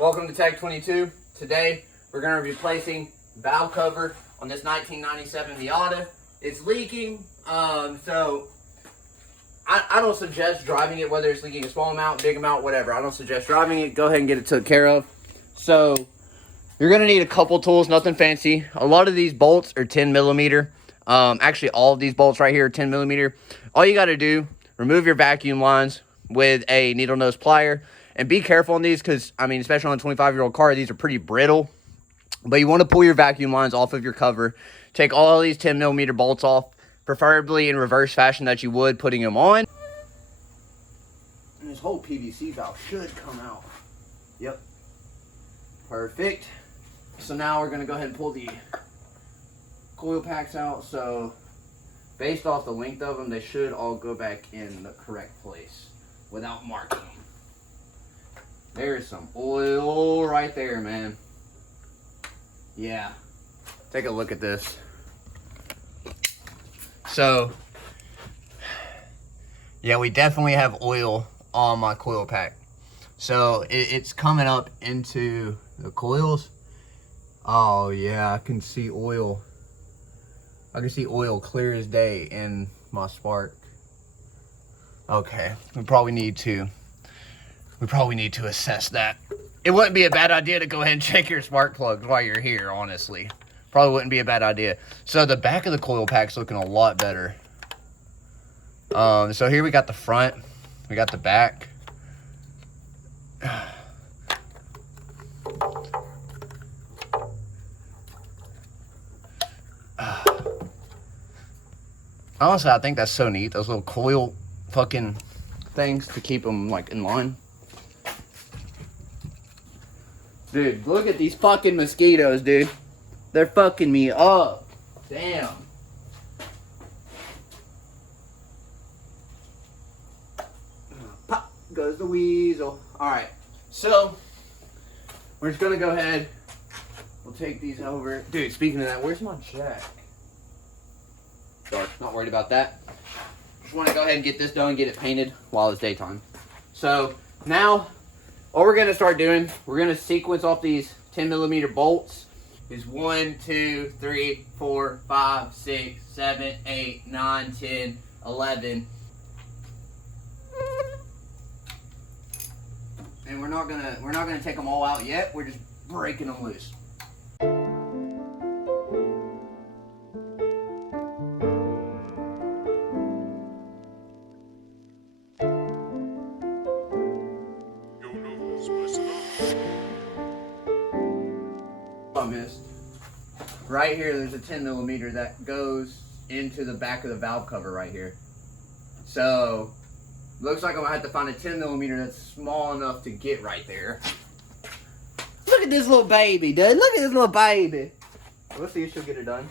Welcome to Tech 22. Today we're going to be replacing valve cover on this 1997 Miata. It's leaking, so I don't suggest driving it, whether it's leaking a small amount, big amount, whatever. I don't suggest driving it. Go ahead and get it taken care of. So you're going to need a couple tools, nothing fancy. A lot of these bolts are 10 millimeter. Actually, all of these bolts right here are 10 millimeter. All you got to do, remove your vacuum lines with a needle nose plier. And be careful on these because, I mean, especially on a 25-year-old car, these are pretty brittle. But you want to pull your vacuum lines off of your cover. Take all of these 10 millimeter bolts off, preferably in reverse fashion that you would putting them on. And this whole PVC valve should come out. Yep. Perfect. So now we're going to go ahead and pull the coil packs out. So based off the length of them, they should all go back in the correct place without marking. There's some oil right there, man. Yeah. Take a look at this. So, yeah, we definitely have oil on my coil pack. So, it's coming up into the coils. Oh, yeah, I can see oil. I can see oil clear as day in my spark. Okay, we probably need to assess that. It wouldn't be a bad idea to go ahead and check your spark plugs while you're here, honestly. Probably wouldn't be a bad idea. So the back of the coil pack's looking a lot better. So here we got the front, we got the back. Honestly, I think that's so neat, those little coil fucking things to keep them like in line. Dude, look at these fucking mosquitoes, dude. They're fucking me up. Damn. Pop goes the weasel. Alright, so we're just gonna go ahead. We'll take these over. Dude, speaking of that, where's my jack? Dark, not worried about that. Just want to go ahead and get this done, get it painted while it's daytime. So now, what we're going to start doing, we're going to sequence off these 10 millimeter bolts. Is 1, 2, 3, 4, 5, 6, 7, 8, 9, 10, 11. And we're not gonna take them all out yet. We're just breaking them loose. I missed. Right here, there's a 10 millimeter that goes into the back of the valve cover right here. So, looks like I'm gonna have to find a 10 millimeter that's small enough to get right there. Look at this little baby, dude. Look at this little baby. Let's see if she'll get it done.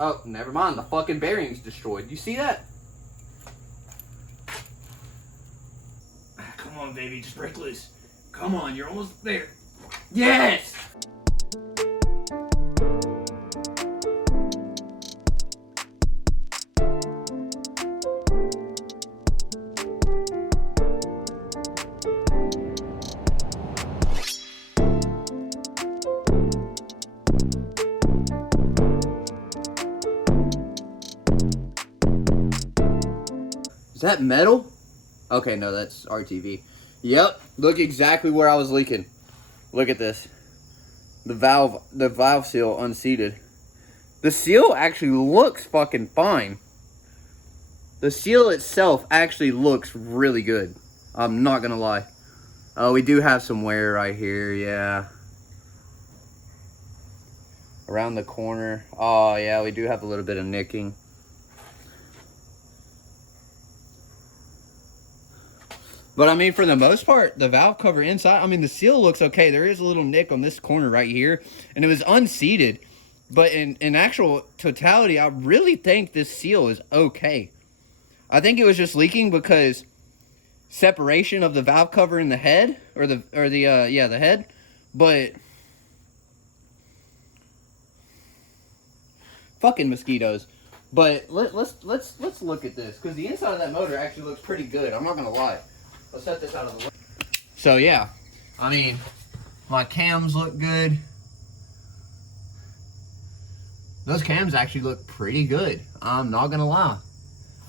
Oh, never mind. The fucking bearing's destroyed. You see that? Come on, baby. Just break loose. Come on, you're almost there. Yes! Is that metal? Okay, no, that's RTV. Yep, look exactly where I was leaking. Look at this. The valve seal unseated. The seal actually looks fucking fine. The seal itself actually looks really good. I'm not gonna lie. Oh, we do have some wear right here, yeah. Around the corner. Oh, yeah, we do have a little bit of nicking. But I mean, for the most part, the valve cover inside, I mean, the seal looks okay. There is a little nick on this corner right here, and it was unseated. But in actual totality, I really think this seal is okay. I think it was just leaking because separation of the valve cover in the head, the head. But fucking mosquitoes. But let's look at this, because the inside of that motor actually looks pretty good. I'm not gonna lie. Let's set this out of the way. So yeah, I mean, my cams look good. Those cams actually look pretty good. I'm not gonna lie.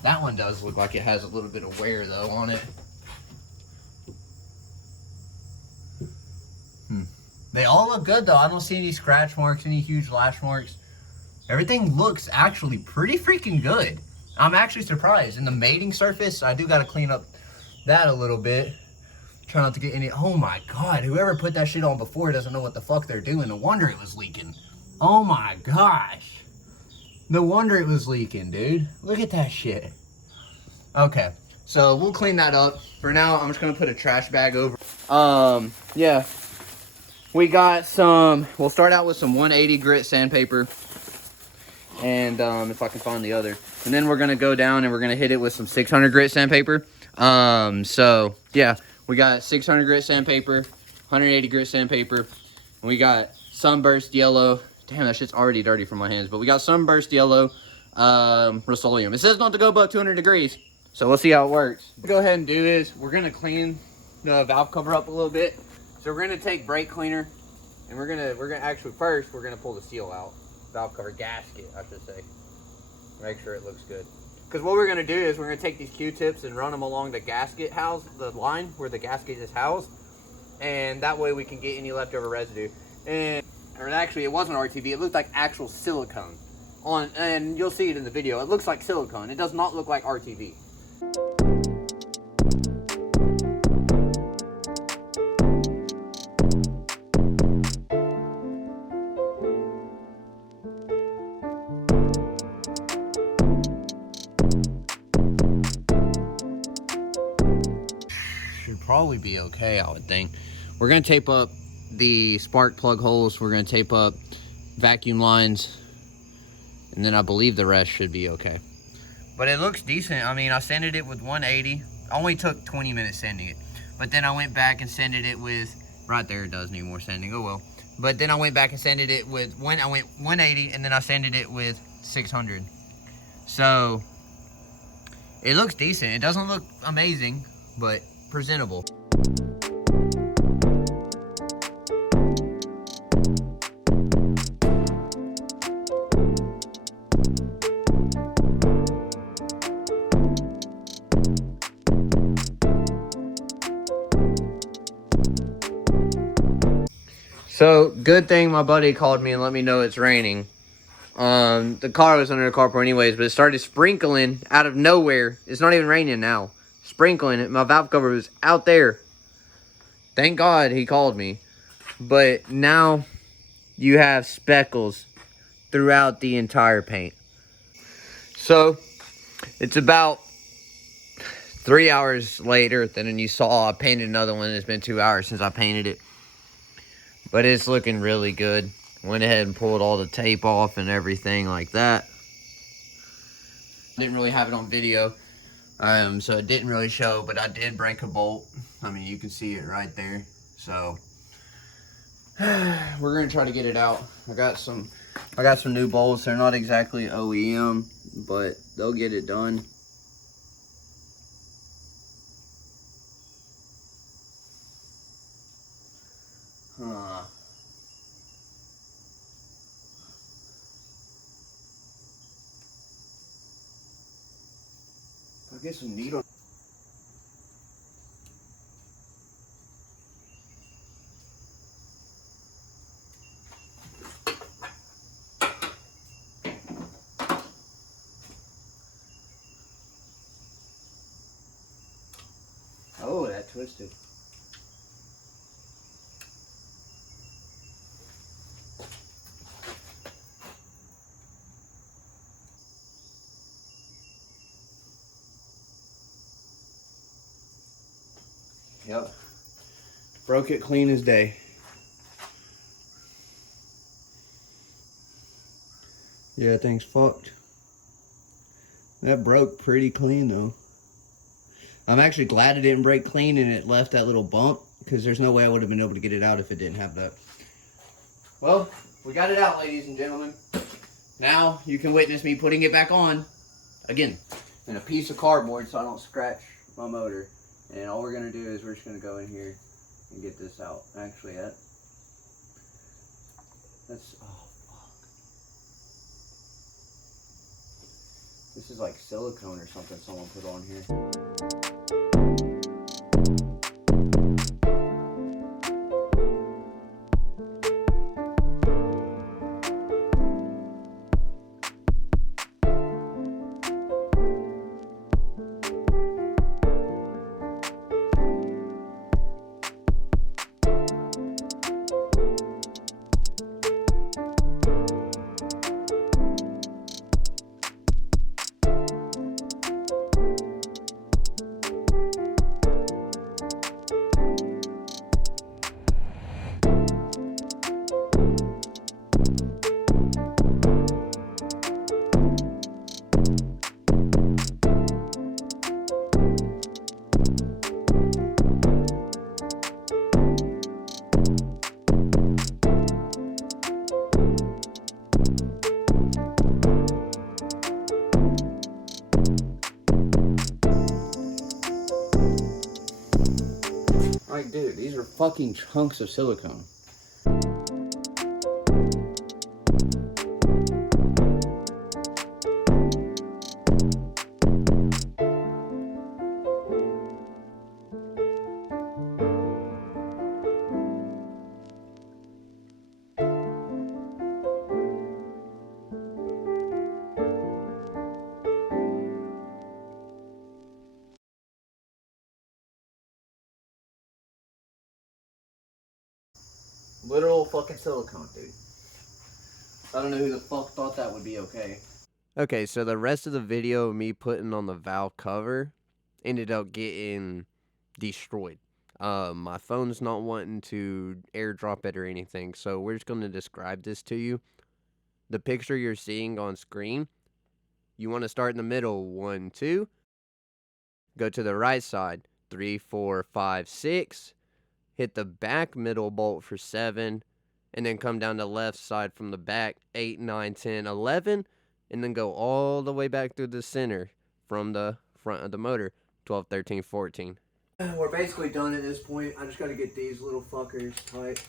That one does look like it has a little bit of wear though on it. They all look good though. I don't see any scratch marks, any huge lash marks. Everything looks actually pretty freaking good. I'm actually surprised. And the mating surface, I do gotta clean up that a little bit. Try not to get any, oh my God, whoever put that shit on before doesn't know what the fuck they're doing. No wonder it was leaking. Oh my gosh. No wonder it was leaking, dude. Look at that shit. Okay, so we'll clean that up. For now, I'm just gonna put a trash bag over. Yeah. We got some, we'll start out with some 180 grit sandpaper. And if I can find the other. And then we're gonna go down and we're gonna hit it with some 600 grit sandpaper. So yeah, we got 600 grit sandpaper, 180 grit sandpaper. And we got Sunburst yellow. Damn, that shit's already dirty from my hands. But we got Sunburst yellow, Rustoleum. It says not to go above 200 degrees. So we'll see how it works. What we'll go ahead and do is we're gonna clean the valve cover up a little bit. So we're gonna take brake cleaner and we're gonna actually first we're gonna pull the seal out. Valve cover gasket, I should say. Make sure it looks good. Because what we're gonna do is we're gonna take these Q-tips and run them along the gasket house, the line where the gasket is housed. And that way we can get any leftover residue. Or actually it wasn't RTV, it looked like actual silicone. And you'll see it in the video. It looks like silicone. It does not look like RTV. Should probably be okay, I would think. We're gonna tape up the spark plug holes. We're gonna tape up vacuum lines. And then I believe the rest should be okay. But it looks decent. I mean, I sanded it with 180. Only took 20 minutes sanding it. But then I went back and sanded it with, right there it does need more sanding, oh well. But then I went back and sanded it with, I went 180 and then I sanded it with 600. So, it looks decent. It doesn't look amazing, but presentable. So, good thing my buddy called me and let me know it's raining. The car was under the carport anyways, but it started sprinkling out of nowhere. It's not even raining now. Sprinkling. My valve cover was out there. Thank God he called me. But now you have speckles throughout the entire paint. So, it's about 3 hours later. Then you saw I painted another one. It's been 2 hours since I painted it. But it's looking really good. Went ahead and pulled all the tape off and everything like that. Didn't really have it on video, so it didn't really show, but I did break a bolt. I mean, you can see it right there. So we're gonna try to get it out. I got some new bolts. They're not exactly OEM, but they'll get it done. I'll get some needle. Oh, that twisted. Yep. Broke it clean as day. Yeah, thing's fucked. That broke pretty clean though. I'm actually glad it didn't break clean and it left that little bump, because there's no way I would have been able to get it out if it didn't have that. Well, we got it out, ladies and gentlemen. Now you can witness me putting it back on again in a piece of cardboard so I don't scratch my motor. And all we're gonna do is we're just gonna go in here and get this out. Actually, that's, oh fuck. This is like silicone or something someone put on here. Like, dude, these are fucking chunks of silicone. Literal fucking silicone, dude. I don't know who the fuck thought that would be okay. Okay, so the rest of the video of me putting on the valve cover ended up getting destroyed. My phone's not wanting to airdrop it or anything, so we're just going to describe this to you. The picture you're seeing on screen, you want to start in the middle, 1, 2. Go to the right side, 3, 4, 5, 6. Hit the back middle bolt for 7. And then come down the left side from the back, 8, 9, 10, 11. And then go all the way back through the center from the front of the motor, 12, 13, 14. We're basically done at this point. I just got to get these little fuckers tight.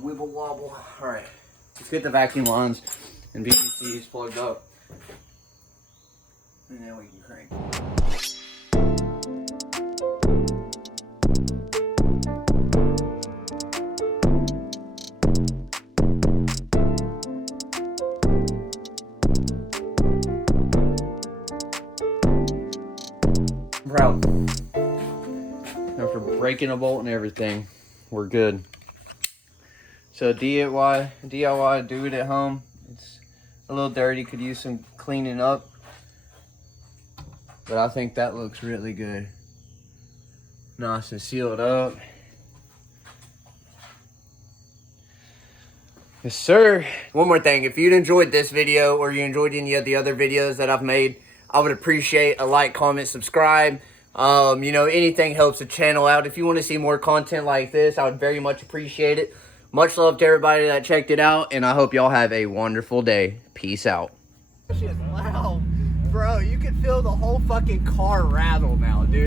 Wibble wobble. Alright, let's get the vacuum lines and VCs plugged up. And then we can crank. I'm proud. After breaking a bolt and everything, we're good. So DIY, do it at home. It's a little dirty, could use some cleaning up. But I think that looks really good. Nice and sealed up. Yes, sir. One more thing, if you'd enjoyed this video or you enjoyed any of the other videos that I've made, I would appreciate a like, comment, subscribe. You know, anything helps the channel out. If you want to see more content like this, I would very much appreciate it. Much love to everybody that checked it out, and I hope y'all have a wonderful day. Peace out. That shit's loud. Bro, you can feel the whole fucking car rattle now, dude.